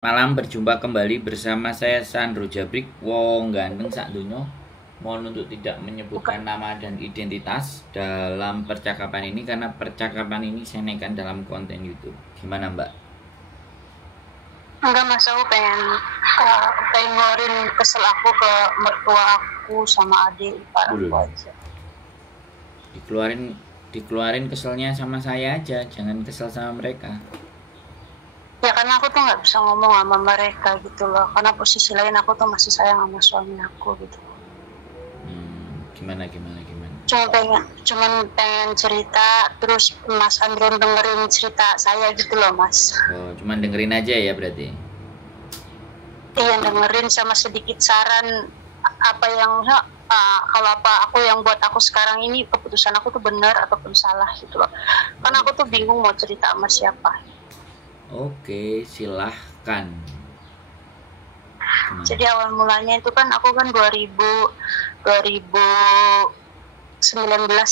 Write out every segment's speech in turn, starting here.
Malam berjumpa kembali bersama saya Sandro Jabrik, wong ganteng sak dunyo. Mohon untuk tidak menyebutkan nama dan identitas dalam percakapan ini karena percakapan ini saya naikkan dalam konten YouTube. Gimana Mbak? Enggak mas, aku pengen ngeluarin kesel aku ke mertua aku sama adik ipar aku aja. Dikeluarin keselnya sama saya aja, jangan kesel sama mereka. Ya karena aku tuh nggak bisa ngomong sama mereka gitu loh, karena posisi lain aku tuh masih sayang sama suami aku gitu. Gimana? Cuman pengen cerita, terus Mas Andron dengerin cerita saya gitu loh mas. Oh, cuman dengerin aja ya berarti? Iya, dengerin sama sedikit saran apa yang kalau aku yang buat aku sekarang ini keputusan aku tuh benar ataupun salah gitu loh. Karena aku tuh bingung mau cerita sama siapa. Oke, silahkan. Jadi awal mulanya itu kan aku kan 2019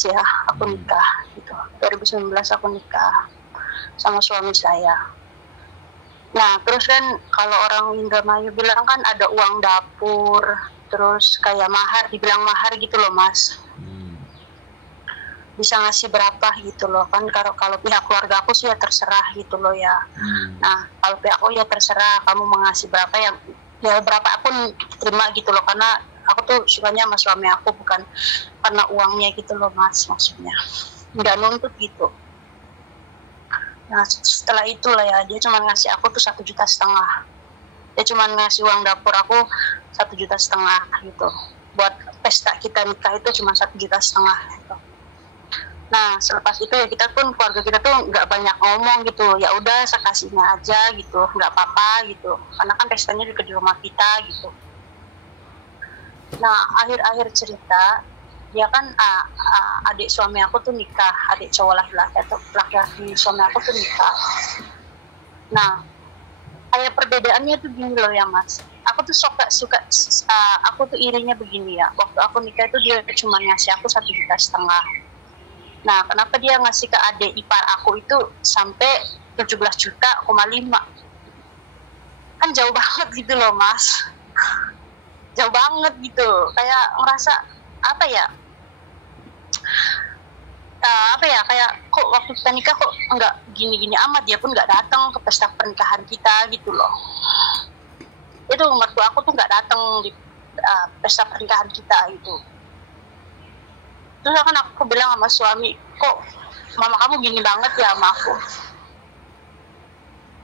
ya aku nikah gitu. 2019 aku nikah sama suami saya. Nah terus kan kalau orang Indramayu bilang kan ada uang dapur, terus kayak mahar, dibilang mahar gitu loh mas. Bisa ngasih berapa gitu loh kan, kalau pihak keluarga aku sih ya terserah gitu loh ya. Nah kalau pihak aku ya terserah kamu mau ngasih berapa, ya berapa pun terima gitu loh, karena aku tuh sukanya sama suami aku bukan karena uangnya gitu loh mas, maksudnya nggak nuntut gitu. Nah setelah itulah ya dia cuma ngasih aku tuh 1,5 juta. Dia cuma ngasih uang dapur aku 1,5 juta gitu, buat pesta kita nikah itu cuma 1,5 juta gitu. Nah selepas itu ya kita pun, keluarga kita tuh nggak banyak ngomong gitu, ya udah sekasihnya aja gitu, nggak apa-apa gitu, karena kan pestanya juga di rumah kita gitu. Nah akhir-akhir cerita dia kan adik suami aku tuh nikah, adik cowok laki-laki suami aku tuh nikah. Nah kayak perbedaannya tuh gini loh ya mas, aku tuh suka aku tuh irinya begini ya, waktu aku nikah itu dia cuma ngasih aku 1,5 juta. Nah, kenapa dia ngasih ke adik ipar aku itu sampai 17,5 juta? Kan jauh banget gitu loh, Mas. Jauh banget gitu. Kayak ngerasa kayak kok waktu kita nikah kok enggak gini-gini amat, dia pun enggak datang ke pesta pernikahan kita gitu loh. Itu mertua aku tuh enggak datang di pesta pernikahan kita gitu. Terus kan aku bilang sama suami, kok mama kamu gini banget ya sama aku.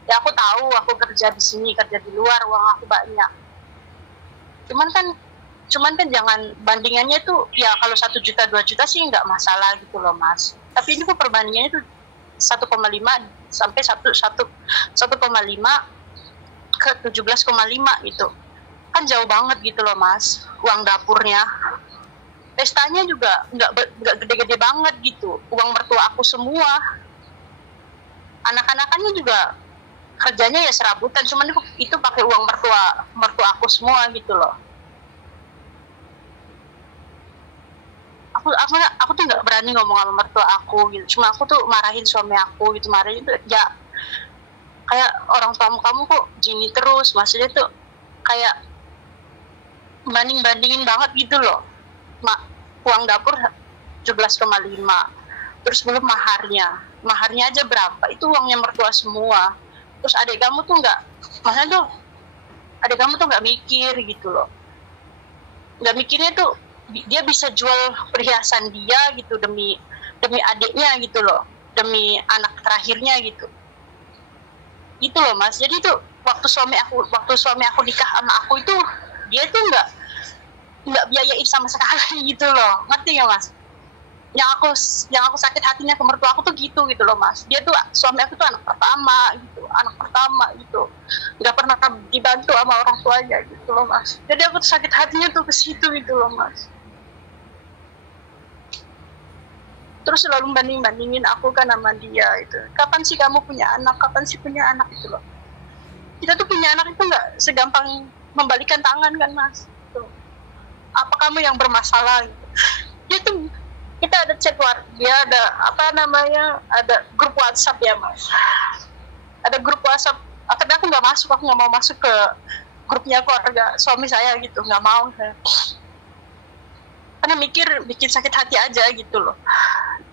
Ya aku tahu aku kerja di sini, kerja di luar, uang aku banyak. Cuman kan jangan bandingannya tuh ya, kalau 1 juta 2 juta sih nggak masalah gitu loh mas. Tapi ini kok perbandingannya tuh 1,5 sampai 1,5 ke 17,5 gitu. Kan jauh banget gitu loh mas, uang dapurnya. Pestanya juga nggak gede-gede banget gitu, uang mertua aku semua. Anak-anakannya juga kerjanya ya serabutan, cuman itu pakai uang mertua aku semua gitu loh. Aku tuh nggak berani ngomong sama mertua aku gitu, cuma aku tuh marahin suami aku gitu, marahin itu ya kayak orang tua kamu kok gini terus, maksudnya tuh kayak bandingin banget gitu loh. Uang dapur 17,5, terus belum maharnya aja berapa, itu uangnya mertua semua. Terus adik kamu tuh nggak mikir gitu loh, nggak mikirnya tuh dia bisa jual perhiasan dia gitu demi adiknya gitu loh, demi anak terakhirnya gitu loh mas. Jadi tuh waktu suami aku nikah sama aku itu, dia tuh nggak biayain sama sekali gitu loh, ngerti ya mas? Yang aku sakit hatinya ke mertua aku tuh gitu loh mas. Dia tuh, suami aku tuh anak pertama gitu, nggak pernah dibantu sama orang tuanya gitu loh mas. Jadi aku tuh sakit hatinya tuh ke situ gitu loh mas. Terus selalu bandingin aku kan sama dia itu. Kapan sih kamu punya anak gitu loh. Kita tuh punya anak itu nggak segampang membalikan tangan kan mas. Apa kamu yang bermasalah gitu. Dia tuh, kita ada chat, dia ada ada grup WhatsApp ya mas, ada grup WhatsApp tapi aku nggak mau masuk ke grupnya keluarga suami saya gitu, nggak mau saya. Karena bikin sakit hati aja gitu loh.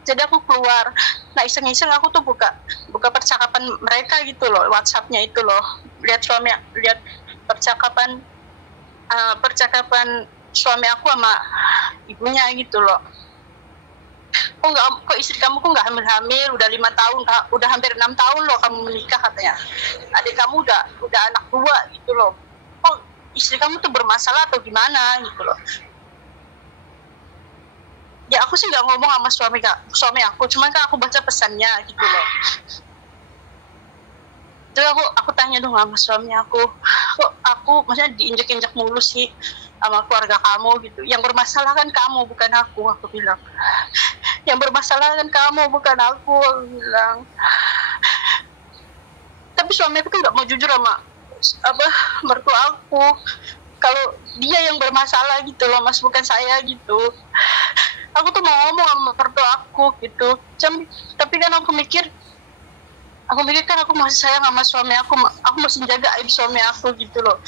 Jadi aku keluar, nah iseng-iseng aku tuh buka percakapan mereka gitu loh, WhatsApp-nya itu loh, lihat percakapan suami aku sama ibunya gitu loh. Kok istri kamu kok nggak hamil, udah 5 tahun, udah hampir 6 tahun loh kamu menikah katanya. Adik kamu udah anak 2 gitu loh. Kok istri kamu tuh bermasalah atau gimana gitu loh. Ya aku sih nggak ngomong sama suami aku, cuman kan aku baca pesannya gitu loh. Terus aku tanya dong sama suami aku, kok aku maksudnya diinjek-injek mulu sih sama keluarga kamu gitu. Yang bermasalah kan kamu, bukan aku bilang. Yang bermasalah kan kamu, bukan aku bilang. Tapi suami aku kan nggak mau jujur sama mertua aku. Kalau dia yang bermasalah gitu loh Mas, bukan saya gitu. Aku tuh mau ngomong sama mertua aku gitu. Tapi kan aku mikir kan aku masih sayang sama suami aku masih jaga aib suami aku gitu loh.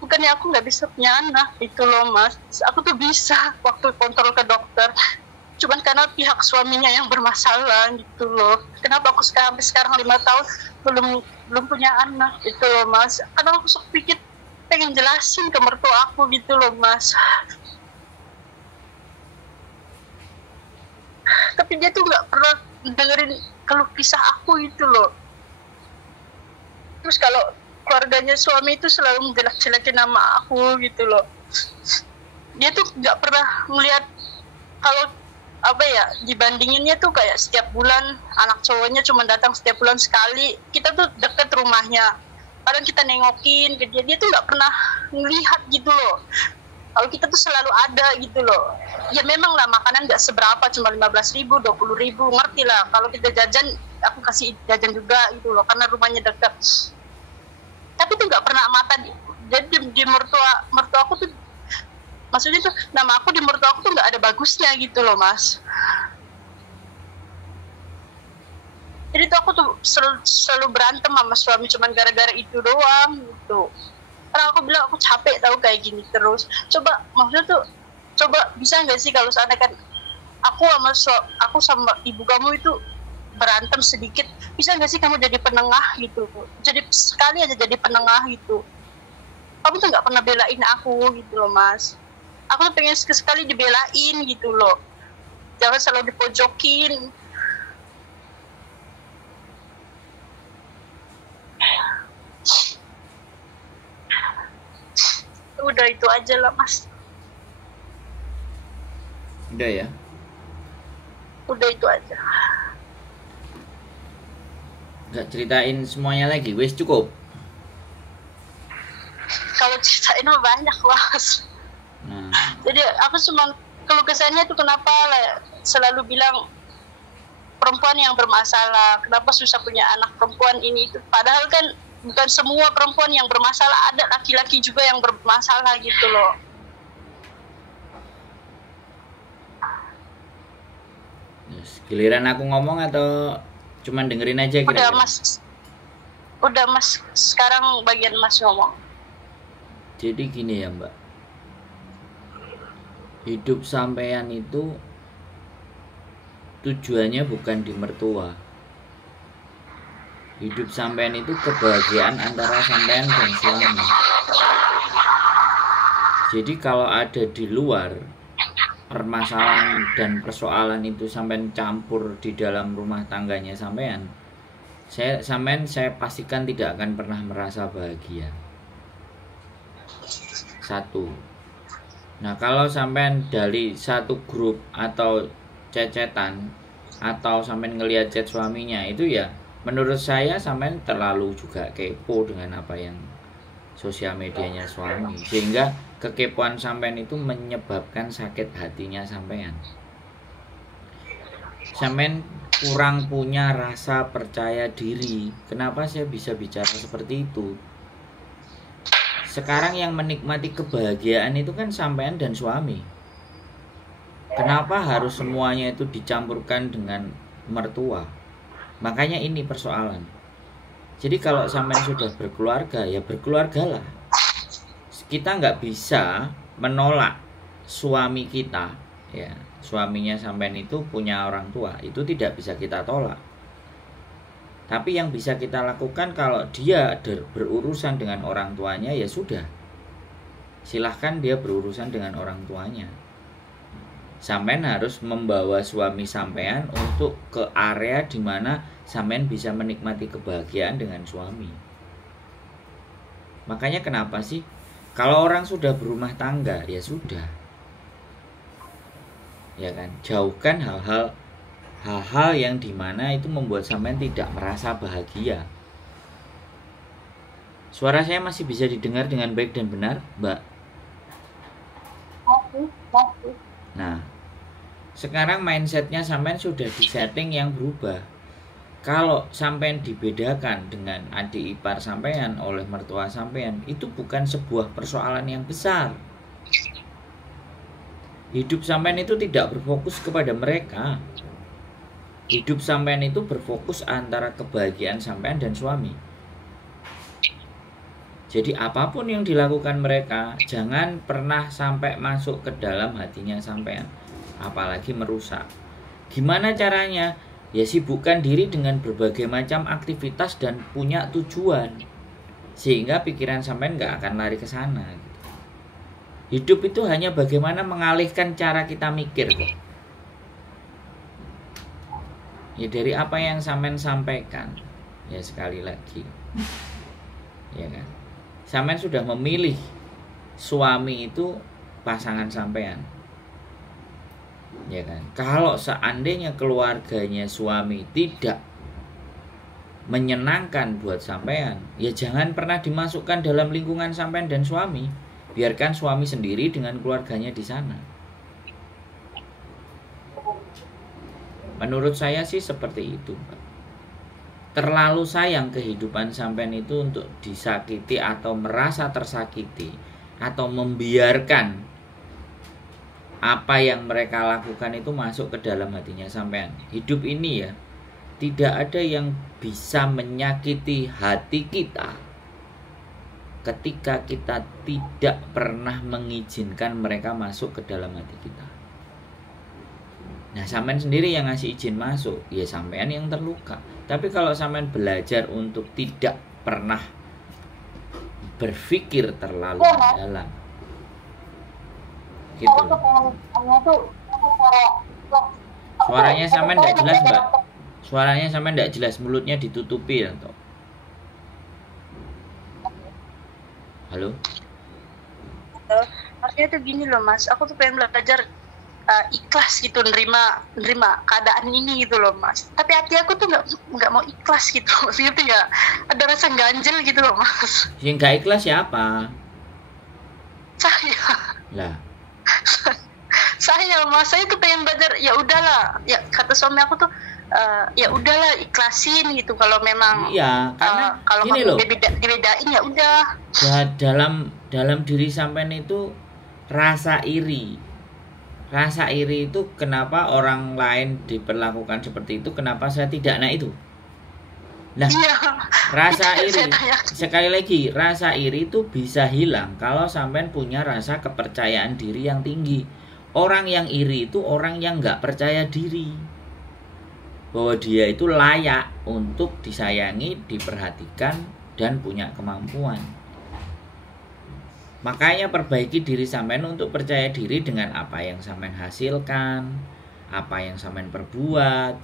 Bukannya aku nggak bisa punya anak gitu loh Mas. Aku tuh bisa waktu kontrol ke dokter, cuman karena pihak suaminya yang bermasalah gitu loh. Kenapa aku sampai sekarang 5 tahun belum punya anak gitu loh Mas. Karena aku pikir pengen jelasin ke mertua aku gitu loh Mas. Tapi dia tuh nggak pernah dengerin keluh kisah aku gitu loh. Terus kalau keluarganya suami itu selalu menjelek-jelekin nama aku gitu loh. Dia tuh nggak pernah melihat kalau dibandinginnya tuh kayak setiap bulan anak cowoknya cuma datang setiap bulan sekali. Kita tuh deket rumahnya, kadang kita nengokin ke dia tuh nggak pernah ngelihat gitu loh. Kalau kita tuh selalu ada gitu loh. Ya memang lah makanan nggak seberapa, cuma 15.000, 20.000, ngerti lah. Kalau kita jajan, aku kasih jajan juga gitu loh, karena rumahnya dekat. Tapi tuh nggak pernah jadi di mertua aku tuh, maksudnya tuh nama aku di mertua aku tuh nggak ada bagusnya gitu loh Mas. Jadi tuh aku tuh selalu berantem sama suami cuman gara-gara itu doang gitu. Karena aku bilang aku capek tahu kayak gini terus. Maksudnya tuh bisa nggak sih kalau seandainya kan aku sama ibu kamu itu berantem sedikit, bisa nggak sih kamu jadi penengah gitu, jadi sekali aja jadi penengah gitu. Kamu tuh nggak pernah belain aku gitu loh Mas. Aku tuh pengen sekali dibelain gitu loh, jangan selalu dipojokin. Udah itu aja lah Mas. Udah ya? Udah itu aja. Gak ceritain semuanya lagi, wes cukup? Kalau ceritain mah banyak Mas. Jadi aku cuma keluh kesahnya tuh kenapa selalu bilang perempuan yang bermasalah, kenapa susah punya anak perempuan ini itu. Padahal kan bukan semua perempuan yang bermasalah, ada laki-laki juga yang bermasalah gitu loh. Giliran aku ngomong atau cuman dengerin aja kira-kira? Udah Mas, sekarang bagian Mas ngomong. Jadi gini ya Mbak, hidup sampean itu tujuannya bukan di mertua. Hidup sampean itu kebahagiaan antara sampean dan suami. Jadi kalau ada di luar permasalahan dan persoalan itu sampean campur di dalam rumah tangganya sampean, saya pastikan tidak akan pernah merasa bahagia. Satu. Nah, kalau sampean dari satu grup atau cecetan atau sampean ngelihat chat suaminya, itu ya menurut saya sampean terlalu juga kepo dengan apa yang sosial medianya suami, sehingga kekepoan sampean itu menyebabkan sakit hatinya sampean. Sampean kurang punya rasa percaya diri. Kenapa saya bisa bicara seperti itu? Sekarang yang menikmati kebahagiaan itu kan sampean dan suami. Kenapa harus semuanya itu dicampurkan dengan mertua? Makanya ini persoalan. Jadi kalau sampean sudah berkeluarga, ya berkeluargalah. Kita nggak bisa menolak suami kita, ya suaminya sampean itu punya orang tua, itu tidak bisa kita tolak. Tapi yang bisa kita lakukan kalau dia berurusan dengan orang tuanya, ya sudah, silahkan dia berurusan dengan orang tuanya. Sampean harus membawa suami sampean untuk ke area di mana sampean bisa menikmati kebahagiaan dengan suami. Makanya kenapa sih kalau orang sudah berumah tangga, ya sudah, ya kan, jauhkan hal-hal yang dimana itu membuat sampean tidak merasa bahagia. Suara saya masih bisa didengar dengan baik dan benar, Mbak? Nah, sekarang mindsetnya sampean sudah disetting yang berubah. Kalau sampean dibedakan dengan adik ipar sampean oleh mertua sampean, itu bukan sebuah persoalan yang besar. Hidup sampean itu tidak berfokus kepada mereka. Hidup sampean itu berfokus antara kebahagiaan sampean dan suami. Jadi apapun yang dilakukan mereka, jangan pernah sampai masuk ke dalam hatinya sampean, apalagi merusak. Gimana caranya? Ya sibukkan diri dengan berbagai macam aktivitas dan punya tujuan, sehingga pikiran sampean nggak akan lari ke sana. Hidup itu hanya bagaimana mengalihkan cara kita mikir kok. Ya dari apa yang sampean sampaikan, ya sekali lagi, ya kan, sampean sudah memilih suami itu pasangan sampean, ya kan. Kalau seandainya keluarganya suami tidak menyenangkan buat sampean, ya jangan pernah dimasukkan dalam lingkungan sampean dan suami. Biarkan suami sendiri dengan keluarganya di sana. Menurut saya sih seperti itu, Pak. Terlalu sayang kehidupan sampean itu untuk disakiti atau merasa tersakiti, atau membiarkan apa yang mereka lakukan itu masuk ke dalam hatinya sampean. Hidup ini ya, tidak ada yang bisa menyakiti hati kita ketika kita tidak pernah mengizinkan mereka masuk ke dalam hati kita. Nah, sampean sendiri yang ngasih izin masuk, ya sampean yang terluka. Tapi kalau sampean belajar untuk tidak pernah berpikir terlalu dalam, gitu. Suaranya sampean tidak jelas, Mbak. Suaranya sampean tidak jelas, mulutnya ditutupi atau. Halo? Maksudnya tuh gini loh Mas, aku tuh pengen belajar ikhlas gitu, nerima keadaan ini gitu loh Mas. Tapi hati aku tuh nggak mau ikhlas gitu, maksudnya tuh ya ada rasa ganjel gitu loh Mas. Yang nggak ikhlas siapa? Saya. Lah. Saya Mas, saya tuh pengen belajar, ya udahlah, ya kata suami aku tuh ya udahlah ikhlasin gitu kalau memang. Iya, karena kalau gini loh, dibedain ya udah. Ya, dalam diri sampean itu rasa iri. Rasa iri itu kenapa orang lain diperlakukan seperti itu, kenapa saya tidak? Nah itu. Nah, iya, rasa iri, sekali lagi, rasa iri itu bisa hilang kalau sampean punya rasa kepercayaan diri yang tinggi. Orang yang iri itu orang yang nggak percaya diri, bahwa dia itu layak untuk disayangi, diperhatikan, dan punya kemampuan. Makanya perbaiki diri sampean untuk percaya diri dengan apa yang sampean hasilkan, apa yang sampean perbuat,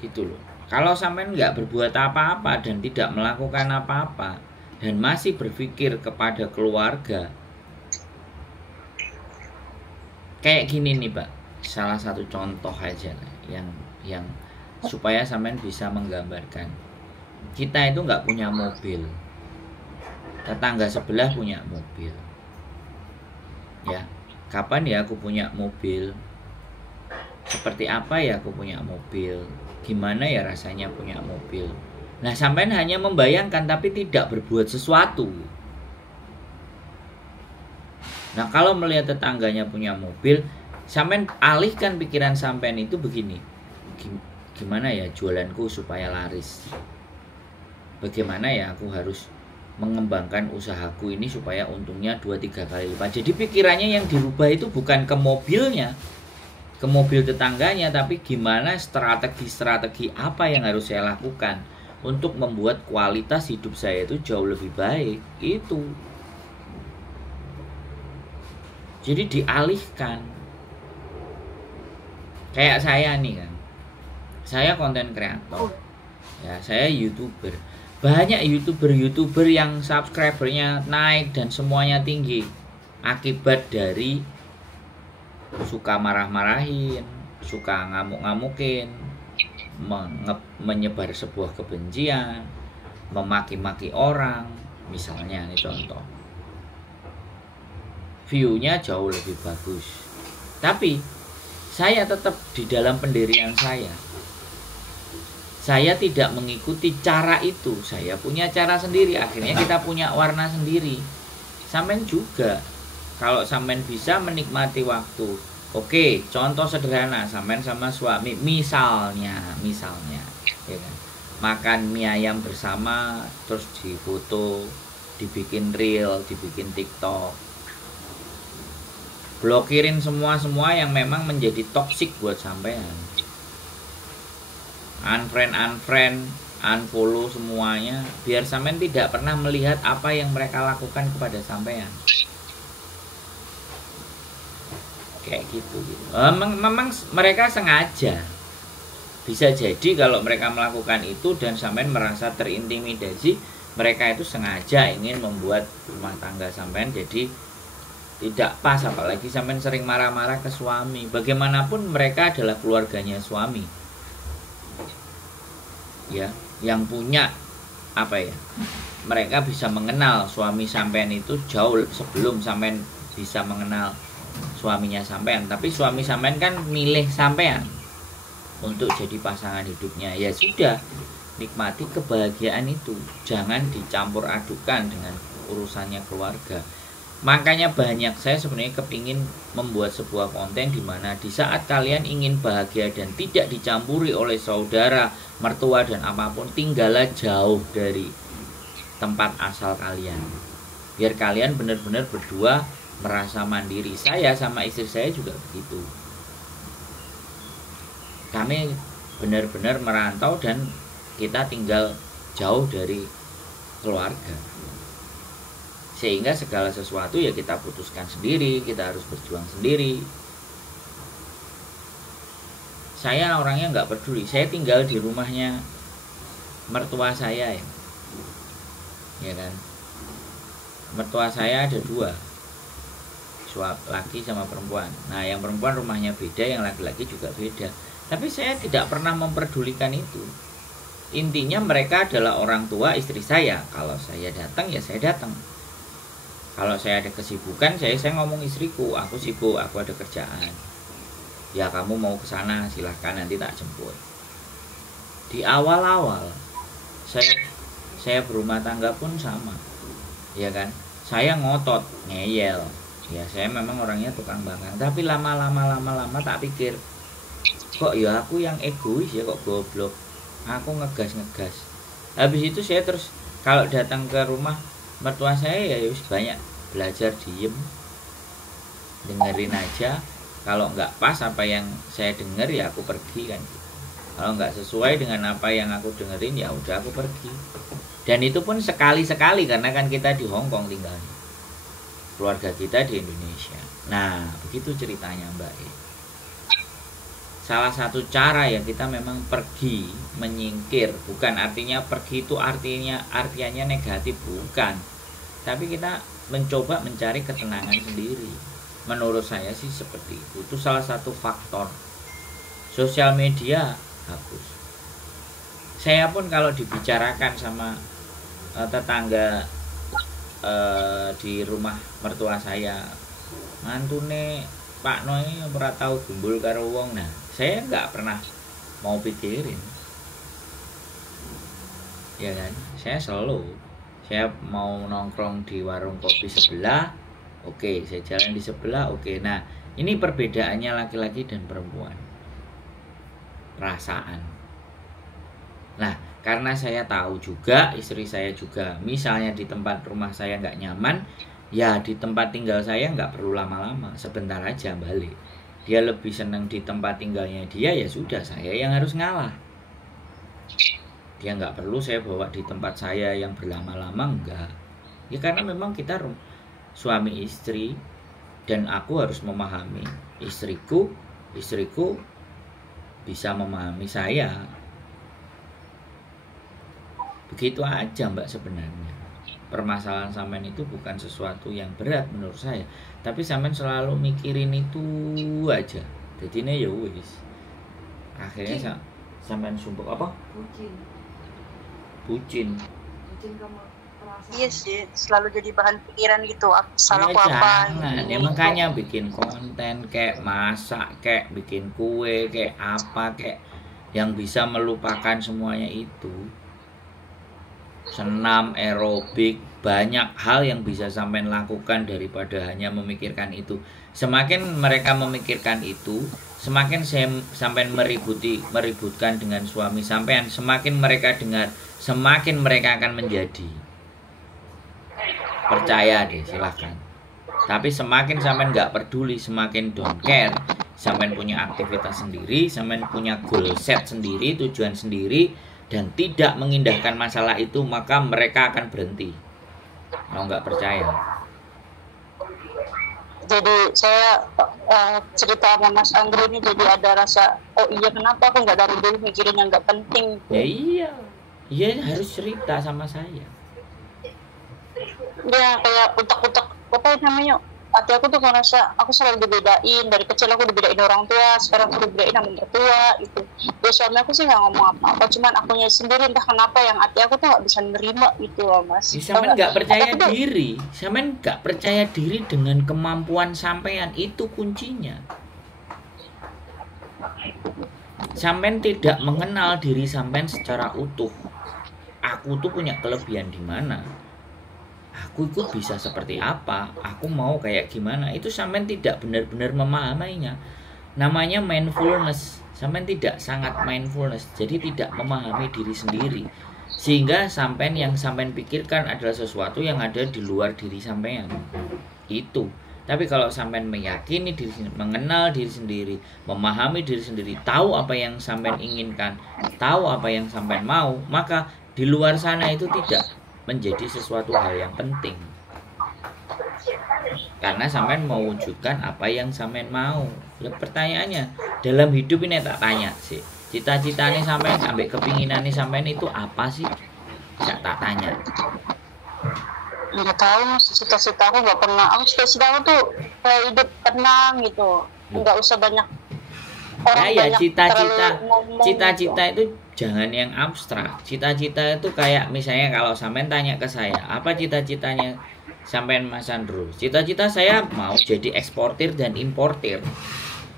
gitu loh. Kalau sampean nggak berbuat apa-apa dan tidak melakukan apa-apa dan masih berpikir kepada keluarga, kayak gini nih Pak, salah satu contoh aja yang supaya sampean bisa menggambarkan. Kita itu nggak punya mobil, tetangga sebelah punya mobil. Ya, kapan ya aku punya mobil? Seperti apa ya aku punya mobil? Gimana ya rasanya punya mobil? Nah, sampean hanya membayangkan tapi tidak berbuat sesuatu. Nah, kalau melihat tetangganya punya mobil, sampean alihkan pikiran sampean itu begini. Gimana ya jualanku supaya laris? bagaimana ya aku harus mengembangkan usahaku ini supaya untungnya 2-3 kali lipat. Jadi pikirannya yang dirubah itu bukan ke mobilnya, ke mobil tetangganya, tapi gimana strategi apa yang harus saya lakukan untuk membuat kualitas hidup saya itu jauh lebih baik. Itu jadi dialihkan. Kayak saya nih kan, saya konten kreator ya, saya YouTuber. Banyak YouTuber yang subscribernya naik dan semuanya tinggi akibat dari suka marah-marahin, suka ngamuk-ngamukin, menyebar sebuah kebencian, memaki-maki orang, misalnya ini contoh. View-nya jauh lebih bagus. Tapi saya tetap di dalam pendirian saya. Saya tidak mengikuti cara itu. Saya punya cara sendiri. Akhirnya kita punya warna sendiri. Sampean juga. Kalau sampean bisa menikmati waktu. Oke, contoh sederhana. Sampean sama suami. Misalnya. Ya kan? Makan mie ayam bersama. Terus difoto. Dibikin reel. Dibikin TikTok. Blokirin semua yang memang menjadi toksik buat sampean. Unfriend, unfollow semuanya, biar sampean tidak pernah melihat apa yang mereka lakukan kepada sampean. Kayak gitu. Memang mereka sengaja. Bisa jadi kalau mereka melakukan itu dan sampean merasa terintimidasi, mereka itu sengaja ingin membuat rumah tangga sampean jadi tidak pas, apalagi sampean sering marah-marah ke suami. Bagaimanapun mereka adalah keluarganya suami. Ya, yang punya apa ya? Mereka bisa mengenal suami sampean itu jauh sebelum sampean bisa mengenal suaminya sampean. Tapi suami sampean kan milih sampean untuk jadi pasangan hidupnya. Ya sudah, nikmati kebahagiaan itu. Jangan dicampur adukan dengan urusannya keluarga. Makanya banyak saya sebenarnya kepingin membuat sebuah konten di mana di saat kalian ingin bahagia dan tidak dicampuri oleh saudara, mertua dan apapun, tinggallah jauh dari tempat asal kalian. Biar kalian benar-benar berdua merasa mandiri. Saya sama istri saya juga begitu. Kami benar-benar merantau dan kita tinggal jauh dari keluarga. Sehingga segala sesuatu ya kita putuskan sendiri, kita harus berjuang sendiri. Saya orangnya nggak peduli, saya tinggal di rumahnya mertua saya ya kan. Mertua saya ada 2, laki sama perempuan. Nah yang perempuan rumahnya beda, yang laki-laki juga beda. Tapi saya tidak pernah memperdulikan itu. Intinya mereka adalah orang tua istri saya. Kalau saya datang ya saya datang. Kalau saya ada kesibukan, saya ngomong istriku, aku sibuk, aku ada kerjaan. Ya kamu mau ke sana silahkan, nanti tak jemput. Di awal-awal saya berumah tangga pun sama, ya kan. Saya ngotot, ngeyel. Ya saya memang orangnya tukang banggang. Tapi lama-lama tak pikir, kok ya aku yang egois ya, kok goblok. Aku ngegas. Habis itu saya terus kalau datang ke rumah mertua saya ya banyak belajar diem, dengerin aja. Kalau nggak pas apa yang saya denger ya aku pergi kan. Kalau nggak sesuai dengan apa yang aku dengerin ya udah aku pergi. Dan itu pun sekali-sekali karena kan kita di Hong Kong tinggalnya, keluarga kita di Indonesia. Nah begitu ceritanya Mbak E. Salah satu cara ya kita memang pergi, menyingkir. Bukan artinya pergi itu artinya negatif, bukan. Tapi kita mencoba mencari ketenangan sendiri. Menurut saya sih seperti itu. Itu salah satu faktor. Sosial media hapus. Saya pun kalau dibicarakan sama tetangga di rumah mertua saya, mantune Pak Noe ora tau gumbul karo wong. Nah, saya nggak pernah mau pikirin. Ya kan? Saya selalu mau nongkrong di warung kopi sebelah, oke, saya jalan di sebelah, oke. Nah, ini perbedaannya laki-laki dan perempuan. Perasaan. Nah, Karena saya tahu juga istri saya juga, misalnya di tempat rumah saya nggak nyaman, ya di tempat tinggal saya nggak perlu lama-lama, sebentar aja balik. Dia lebih senang di tempat tinggalnya dia, ya sudah, saya yang harus ngalah. Dia nggak perlu saya bawa di tempat saya yang berlama-lama, enggak. Ya karena memang kita suami istri, dan aku harus memahami istriku bisa memahami saya. Begitu aja Mbak sebenarnya. Permasalahan sampean itu bukan sesuatu yang berat menurut saya, tapi sampean selalu mikirin itu aja. Jadi ini ya wis. Akhirnya sampean sumpuk apa? Bucin kamu. Iya sih, selalu jadi bahan pikiran gitu. Salahku Ya apa? jangan, ya makanya bikin konten kayak masak, kayak bikin kue, kayak apa, kayak yang bisa melupakan semuanya itu. Senam, aerobik, banyak hal yang bisa sampean lakukan daripada hanya memikirkan itu. Semakin mereka memikirkan itu, semakin sampean meributkan dengan suami sampean, semakin mereka dengar, semakin mereka akan menjadi. Percaya deh, silahkan. Tapi semakin sampean nggak peduli, semakin don't care, sampean punya aktivitas sendiri, sampean punya goal set sendiri, tujuan sendiri, dan tidak mengindahkan masalah itu, maka mereka akan berhenti. Mau nggak percaya? Jadi saya cerita sama Mas Andri ini jadi ada rasa, oh iya kenapa aku nggak dari dulu mikirin yang nggak penting. Ya iya harus cerita sama saya. Ya kayak utak-utak apa namanya, hati aku tuh ngerasa aku selalu dibedain, dari kecil aku dibedain orang tua, sekarang aku dibedain sama mertua gitu. Ya suami aku sih nggak ngomong apa-apa, cuman akunya sendiri entah kenapa yang hati aku tuh nggak bisa nerima gitu loh Mas. Sampean nggak percaya diri, sampean nggak percaya diri dengan kemampuan sampean, itu kuncinya. Sampean tidak mengenal diri sampean secara utuh. Aku tuh punya kelebihan di mana? Aku itu bisa seperti apa, aku mau kayak gimana, itu sampean tidak benar-benar memahaminya. Namanya mindfulness, sampean tidak sangat mindfulness, jadi tidak memahami diri sendiri, sehingga sampean yang sampean pikirkan adalah sesuatu yang ada di luar diri sampean itu. Tapi kalau sampean meyakini diri sendiri, mengenal diri sendiri, memahami diri sendiri, tahu apa yang sampean inginkan, tahu apa yang sampean mau, maka di luar sana itu tidak menjadi sesuatu hal yang penting. Karena sampean mewujudkan apa yang sampean mau. Pertanyaannya, dalam hidup ini tak tanya sih, cita-citanya sampean ambek kepinginannya sampean itu apa sih? Tak tanya. Nggak tahu Mas, cita-cita aku nggak pernah. Aku cita-cita aku tuh kayak hidup tenang gitu, nggak usah banyak orang, ya banyak cita-cita itu jangan yang abstrak. Cita-cita itu kayak misalnya kalau sampean tanya ke saya, apa cita-citanya sampean Mas Andro? Cita-cita saya mau jadi eksportir dan importir.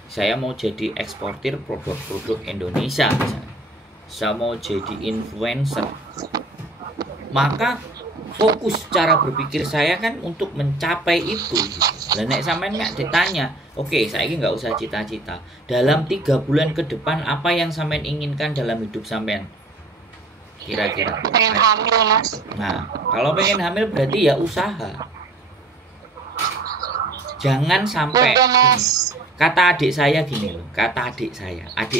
Saya mau jadi eksportir produk-produk Indonesia misalnya. Saya mau jadi influencer. Maka fokus cara berpikir saya kan untuk mencapai itu. Dan nek sampean nggak ditanya, oke, saya ini nggak usah cita-cita. Dalam 3 bulan ke depan apa yang sampean inginkan dalam hidup sampean? Kira-kira. Pengen hamil Mas. Nah, kalau pengen hamil berarti ya usaha. Jangan sampai. Kata adik saya gini loh, adik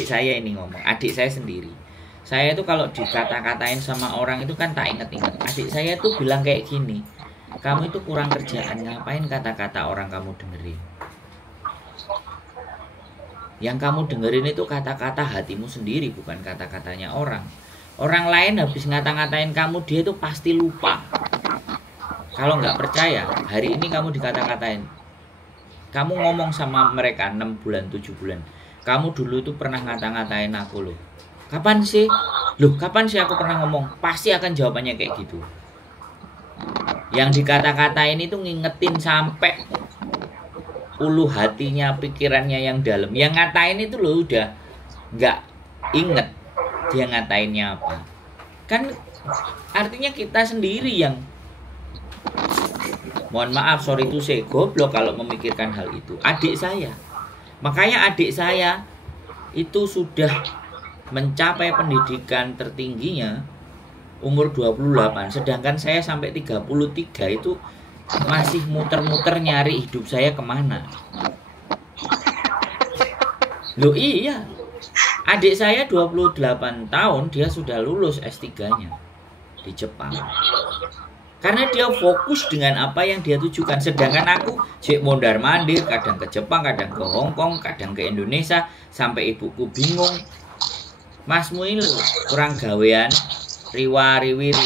saya ini ngomong, adik saya sendiri. Saya itu kalau dikata-katain sama orang itu kan tak inget-inget. Adik saya tuh bilang kayak gini, kamu itu kurang kerjaan, ngapain kata-kata orang kamu dengerin? Yang kamu dengerin itu kata-kata hatimu sendiri, bukan kata-katanya orang. Orang lain habis ngata-ngatain kamu, dia itu pasti lupa. Kalau nggak percaya, hari ini kamu dikata-katain, kamu ngomong sama mereka 6 bulan, 7 bulan, kamu dulu tuh pernah ngata-ngatain aku loh. Kapan sih? Loh, kapan sih aku pernah ngomong? Pasti akan jawabannya kayak gitu. Yang dikata-katain itu ngingetin sampai ulu hatinya, pikirannya yang dalam. Yang ngatain itu loh udah nggak inget dia ngatainnya apa. Kan artinya kita sendiri yang, mohon maaf, sorry itu saya goblok kalau memikirkan hal itu. Adik saya, makanya adik saya itu sudah mencapai pendidikan tertingginya umur 28, sedangkan saya sampai 33 itu masih muter-muter nyari hidup saya kemana. Loh iya, adik saya 28 tahun dia sudah lulus S3-nya di Jepang. Karena dia fokus dengan apa yang dia tujukan. Sedangkan aku cek mondar-mandir, kadang ke Jepang, kadang ke Hong Kong, kadang ke Indonesia, sampai ibuku bingung. Masmu ini kurang gawean, riwa-riwi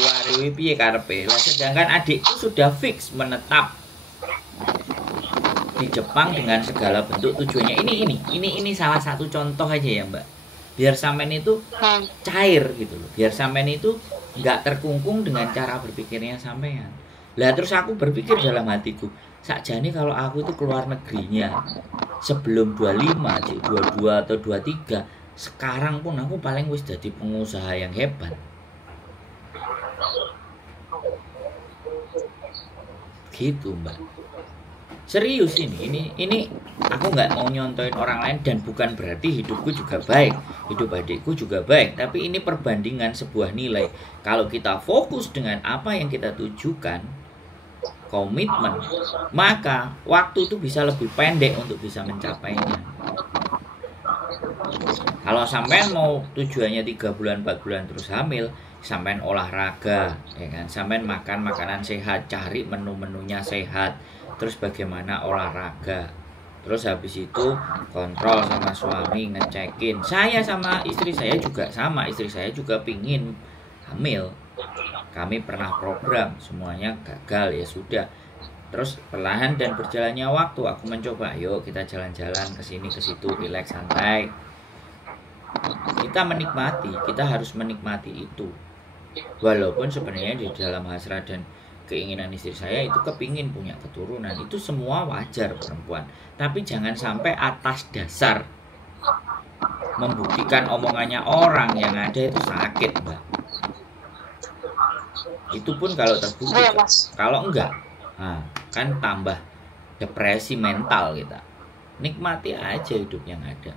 piye karepe. Sedangkan adikku sudah fix menetap di Jepang dengan segala bentuk tujuannya. Ini salah satu contoh aja ya Mbak. Biar sampean itu cair gitu loh. Biar sampean itu nggak terkungkung dengan cara berpikirnya sampean. Lah terus aku berpikir dalam hatiku, sakjane kalau aku itu keluar negerinya sebelum 25, 22 atau 23, sekarang pun aku paling wis jadi pengusaha yang hebat. Gitu Mbak. Serius ini aku nggak mau nyontoin orang lain, dan bukan berarti hidupku juga baik, hidup adikku juga baik, tapi ini perbandingan sebuah nilai. Kalau kita fokus dengan apa yang kita tujukan, komitmen, maka waktu itu bisa lebih pendek untuk bisa mencapainya. Kalau sampean mau tujuannya 3 bulan 4 bulan terus hamil, sampean olahraga, ya kan? Sampean makan makanan sehat, cari menu-menunya sehat. Terus bagaimana olahraga, terus habis itu kontrol sama suami, ngecekin. Saya sama istri saya juga sama, istri saya juga pingin hamil. Kami pernah program, semuanya gagal, ya sudah. Terus perlahan dan berjalannya waktu, aku mencoba, yuk kita jalan-jalan ke sini ke situ, rileks, santai. Kita menikmati, kita harus menikmati itu. Walaupun sebenarnya di dalam hasrat dan keinginan istri saya itu kepingin punya keturunan, itu semua wajar perempuan. Tapi jangan sampai atas dasar membuktikan omongannya orang yang ada itu sakit Mbak. Itu pun kalau terbukti. Kalau enggak, nah, kan tambah depresi mental kita. Nikmati aja hidup yang ada.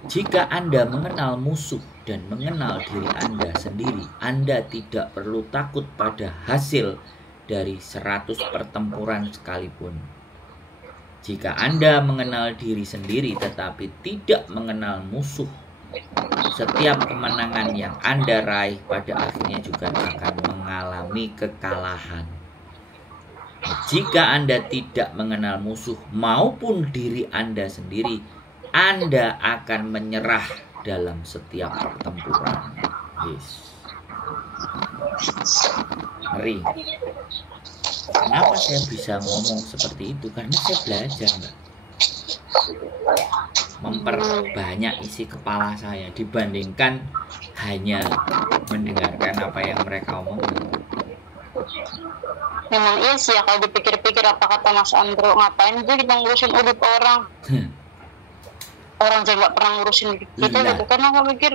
Jika Anda mengenal musuh dan mengenal diri Anda sendiri, Anda tidak perlu takut pada hasil dari 100 pertempuran sekalipun. Jika Anda mengenal diri sendiri tetapi tidak mengenal musuh, setiap kemenangan yang Anda raih pada akhirnya juga akan mengalami kekalahan. Jika Anda tidak mengenal musuh maupun diri Anda sendiri, Anda akan menyerah dalam setiap pertempuran. Yes. Ngeri. Kenapa saya bisa ngomong seperti itu? Karena saya belajar Mbak, memperbanyak isi kepala saya dibandingkan hanya mendengarkan apa yang mereka omongkan. Memang iya sih ya, kalau dipikir-pikir apa kata Mas Andro, ngapain tuh kita ngurusin hidup orang. Orang saya nggak pernah ngurusin kita gitu, karena aku mikir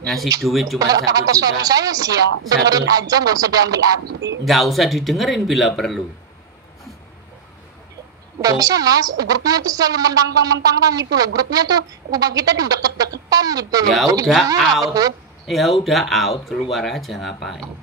ngasih duit cuma 1 juta. Kata suami saya sih ya, dengerin aja, nggak usah diambil arti. Nggak usah didengerin bila perlu. Nggak bisa Mas, grupnya tuh selalu mentang-mentang gitu loh. Grupnya tuh rumah kita tuh deket-deketan gitu loh. Ya udah out, ya udah out, keluar aja ngapain?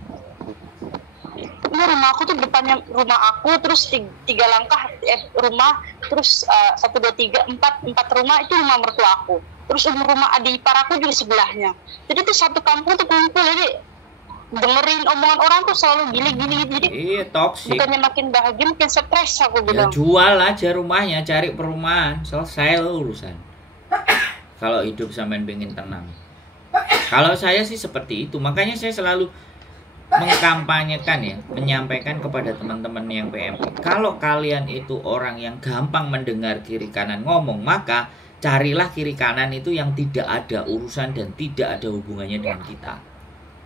Ini rumah aku tuh depannya rumah aku, terus 3 langkah rumah, terus 1, 2, 3, 4 rumah itu rumah mertua aku. Terus rumah adik ipar aku juga sebelahnya. Jadi tuh satu kampung tuh kumpul, jadi dengerin omongan orang tuh selalu gini-gini. Jadi iya, toksik. Bukannya makin bahagia, makin stres aku bilang. Ya jual aja rumahnya, cari perumahan, selesai lo urusan. Kalau hidup sampean pengen tenang. Kalau saya sih seperti itu, makanya saya selalu mengkampanyekan ya, menyampaikan kepada teman-teman yang PMI, kalau kalian itu orang yang gampang mendengar kiri kanan ngomong, maka carilah kiri kanan itu yang tidak ada urusan dan tidak ada hubungannya dengan kita.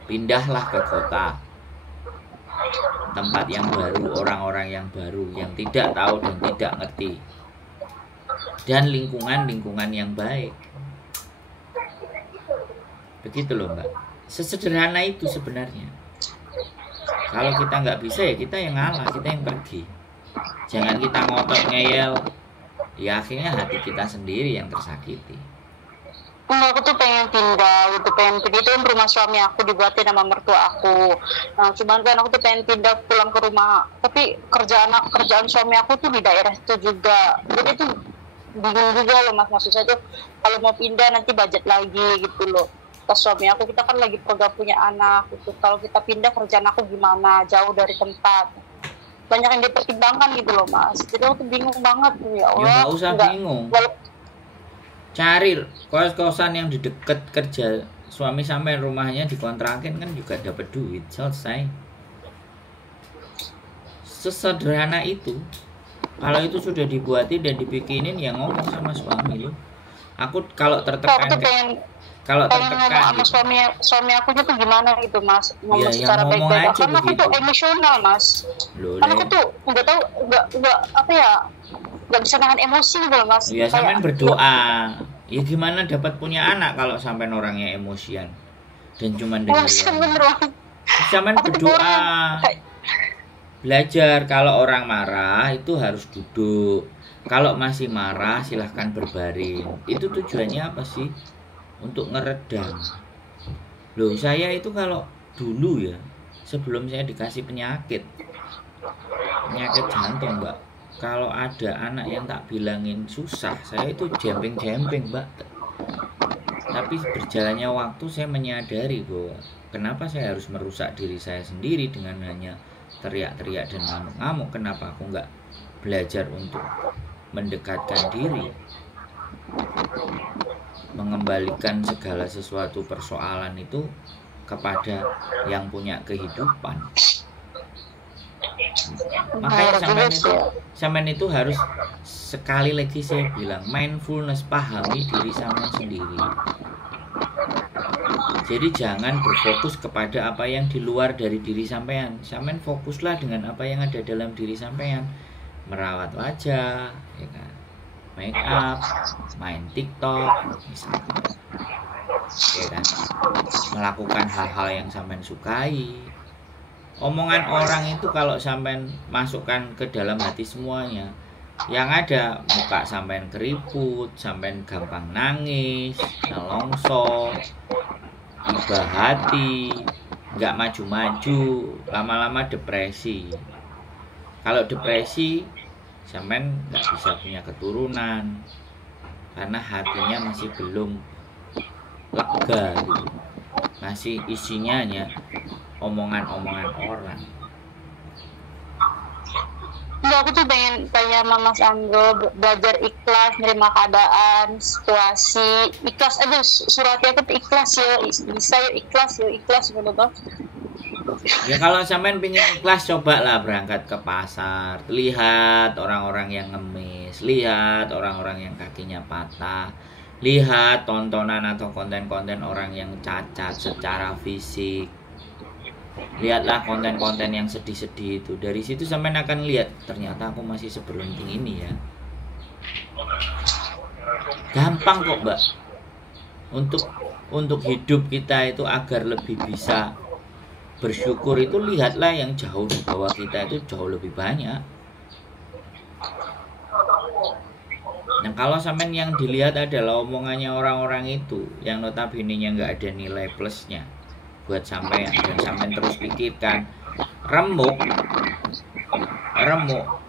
Pindahlah ke kota, tempat yang baru, orang-orang yang baru, yang tidak tahu dan tidak ngerti, dan lingkungan yang baik. Begitu loh Mbak, sesederhana itu sebenarnya. Kalau kita nggak bisa ya kita yang ngalah, kita yang pergi. Jangan kita ngotot ngeyel, ya akhirnya hati kita sendiri yang tersakiti. Aku tuh pengen pindah gitu, pengen pindah. Itu kan rumah suami aku dibuatin sama mertua aku. Nah, cuman kan aku tuh pengen pindah pulang ke rumah, tapi kerjaan suami aku tuh di daerah itu juga, jadi tuh bingung juga loh mas. Maksud saya tuh kalau mau pindah nanti budget lagi gitu loh. Pas suami aku, kita kan lagi program punya anak gitu, kalau kita pindah kerjaan aku gimana, jauh dari tempat, banyak yang dipertimbangkan gitu loh mas. Jadi aku tuh bingung banget tuh, ya Allah. Ya nggak usah bingung, cari kos-kosan yang di deket kerja suami sampai rumahnya dikontrakin kan juga dapat duit, selesai. Sesederhana itu. Kalau itu sudah dibuatin dan dibikinin, ya ngomong sama suami lo. Aku kalau tertekan, kalau tertekan sama suami aku tuh gimana gitu mas, ngomong ya, secara baik-baik. Karena aku tuh emosional mas. Karena aku tuh nggak tahu, nggak apa ya, nggak bisa nahan emosi gitu loh mas. Ya sampean berdoa. Ya gimana dapat punya anak kalau sampean orangnya emosian dan cuma dengar. Sampean berdoa. Belajar kalau orang marah itu harus duduk. Kalau masih marah silahkan berbaring. Itu tujuannya apa sih? Untuk ngeredam. Loh, saya itu kalau dulu ya, sebelum saya dikasih penyakit jantung mbak, kalau ada anak yang tak bilangin susah, saya itu jemping mbak. Tapi berjalannya waktu saya menyadari bahwa kenapa saya harus merusak diri saya sendiri dengan hanya teriak-teriak dan ngamuk-ngamuk. Kenapa aku nggak belajar untuk mendekatkan diri, mengembalikan segala sesuatu persoalan itu kepada yang punya kehidupan. Makanya sampean itu harus, sekali lagi saya bilang, mindfulness, pahami diri sampean sendiri. Jadi jangan berfokus kepada apa yang di luar dari diri sampean. Sampean fokuslah dengan apa yang ada dalam diri sampean. Merawat wajah, ya kan? Make up, main TikTok, misalnya, ya kan? Melakukan hal-hal yang sampean sukai. Omongan orang itu kalau sampean masukkan ke dalam hati semuanya, yang ada muka sampean keriput, sampean gampang nangis, nelongso, iba hati, nggak maju-maju, lama-lama depresi. Kalau depresi, sampean nggak bisa punya keturunan karena hatinya masih belum lega gitu. Masih isinya hanya omongan-omongan orang. Aku tuh pengen tanya sama Mas Andro, belajar ikhlas, menerima keadaan, situasi, ikhlas. Aduh, suratnya aku tuh ikhlas ya, bisa ya ikhlas gitu. Ya kalau sampean pengen ikhlas, cobalah berangkat ke pasar, lihat orang-orang yang ngemis, lihat orang-orang yang kakinya patah, lihat tontonan atau konten-konten orang yang cacat secara fisik. Lihatlah konten-konten yang sedih-sedih itu. Dari situ sampean akan lihat, ternyata aku masih seberuntung ini ya. Gampang kok mbak. Untuk hidup kita itu agar lebih bisa bersyukur itu, lihatlah yang jauh di bawah kita itu jauh lebih banyak. Nah kalau sampean yang dilihat adalah omongannya orang-orang itu yang notabene-nya nggak ada nilai plusnya buat sampean, dan sampean terus pikirkan, remuk.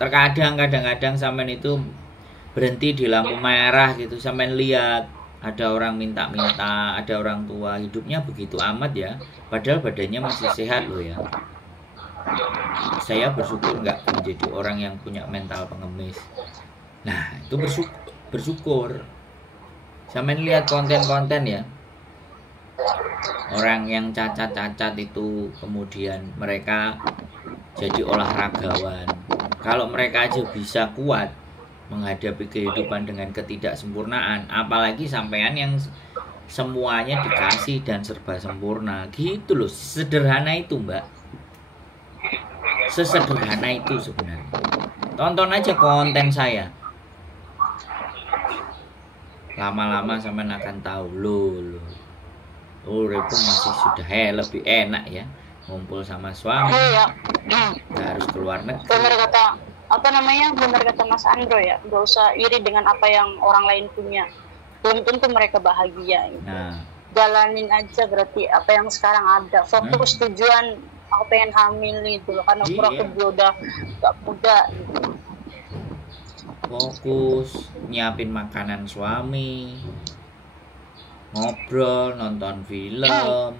Kadang-kadang sampean itu berhenti di lampu merah gitu, sampean lihat ada orang minta-minta, ada orang tua hidupnya begitu amat ya, padahal badannya masih sehat loh ya. Saya bersyukur nggak menjadi orang yang punya mental pengemis. Nah itu bersyukur. Sampean lihat konten-konten ya, orang yang cacat-cacat itu kemudian mereka jadi olahragawan. Kalau mereka aja bisa kuat menghadapi kehidupan dengan ketidaksempurnaan, apalagi sampean yang semuanya dikasih dan serba sempurna gitu loh. Sederhana itu mbak, sesederhana itu sebenarnya. Tonton aja konten saya, lama-lama sampean akan tahu loh. Urip masih sudah lebih enak ya, ngumpul sama suami, nggak harus keluar negeri. Benar kata Mas Andro ya, nggak usah iri dengan apa yang orang lain punya. belum tentu mereka bahagia gitu. Nah, jalanin aja berarti apa yang sekarang ada, fokus tujuan. Aku pengen hamil gitu loh, karena aku juga udah gak muda gitu. Fokus nyiapin makanan suami, ngobrol, nonton film,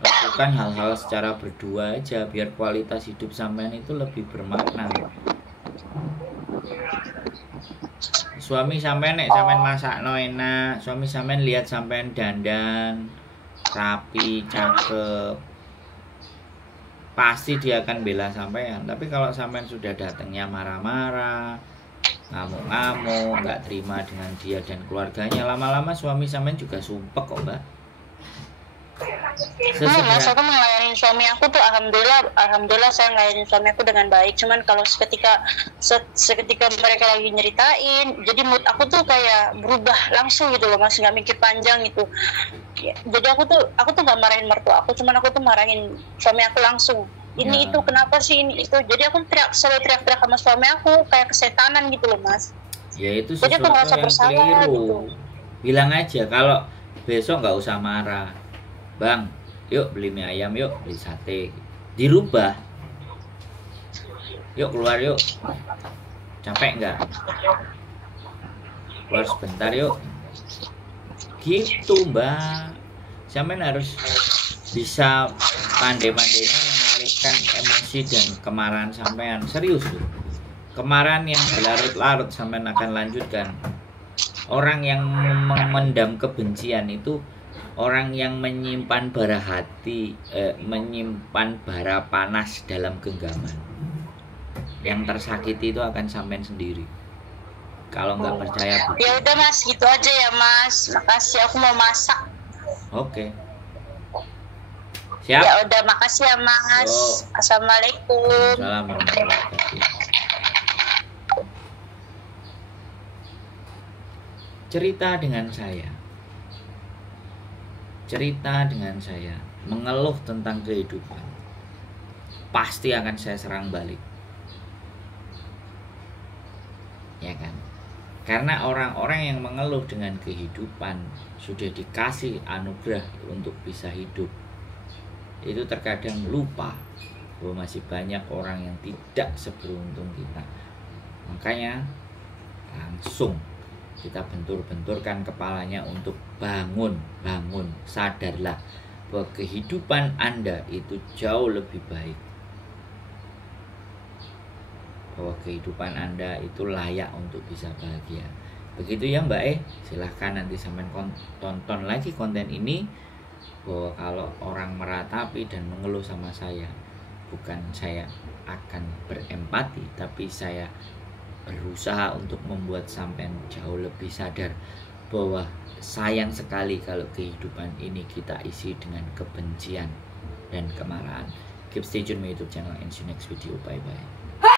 lakukan hal-hal secara berdua aja biar kualitas hidup sampean itu lebih bermakna. Suami sampean nek sampean masakno enak, suami sampean lihat sampean dandan rapi, cakep, pasti dia akan bela sampean. Tapi kalau sampean sudah datangnya marah-marah, ngamuk-ngamuk, nggak terima dengan dia dan keluarganya, lama-lama suami sampean juga sumpek kok, Mbak. Mas, aku melayani suami aku tuh alhamdulillah saya melayani suami aku dengan baik. Cuman kalau seketika mereka lagi nyeritain, jadi mood aku tuh kayak berubah langsung gitu loh, Mas, nggak mikir panjang gitu. Ya, jadi aku tuh nggak marahin mertua aku, cuman aku tuh marahin suami aku langsung. Ini itu kenapa sih ini itu? Jadi aku selalu teriak-teriak sama suami aku kayak kesetanan gitu loh, Mas. Ya itu sesuatu yang keliru. Gitu. Bilang aja kalau besok nggak usah marah. Bang, yuk beli mie ayam, yuk beli sate. Dirubah. Yuk keluar yuk. Capek nggak? Keluar sebentar yuk. Gitu, Mbak. Sampean harus bisa pandai-pandainya mengalihkan emosi dan kemarahan sampean. Serius loh. Kemarahan yang berlarut-larut sampean akan lanjutkan. Orang yang memendam kebencian itu orang yang menyimpan bara hati, menyimpan bara panas dalam genggaman. Yang tersakiti itu akan sampean sendiri. Kalau nggak percaya. Ya udah, Mas, gitu aja ya, Mas. Makasih, aku mau masak. Oke. Siap. Ya udah, makasih ya, Mas. Assalamualaikum. Assalamualaikum. Cerita dengan saya, mengeluh tentang kehidupan, pasti akan saya serang balik, ya kan? Karena orang-orang yang mengeluh dengan kehidupan sudah dikasih anugerah untuk bisa hidup, itu terkadang lupa bahwa masih banyak orang yang tidak seberuntung kita. Makanya langsung kita bentur-benturkan kepalanya untuk bangun, sadarlah bahwa kehidupan Anda itu jauh lebih baik, bahwa kehidupan Anda itu layak untuk bisa bahagia. Begitu ya, Mbak. Silahkan nanti sampean tonton lagi konten ini, bahwa kalau orang meratapi dan mengeluh sama saya, bukan saya akan berempati, tapi saya berusaha untuk membuat sampean jauh lebih sadar bahwa sayang sekali kalau kehidupan ini kita isi dengan kebencian dan kemarahan. Keep stay tune my YouTube channel and see you next video. Bye bye.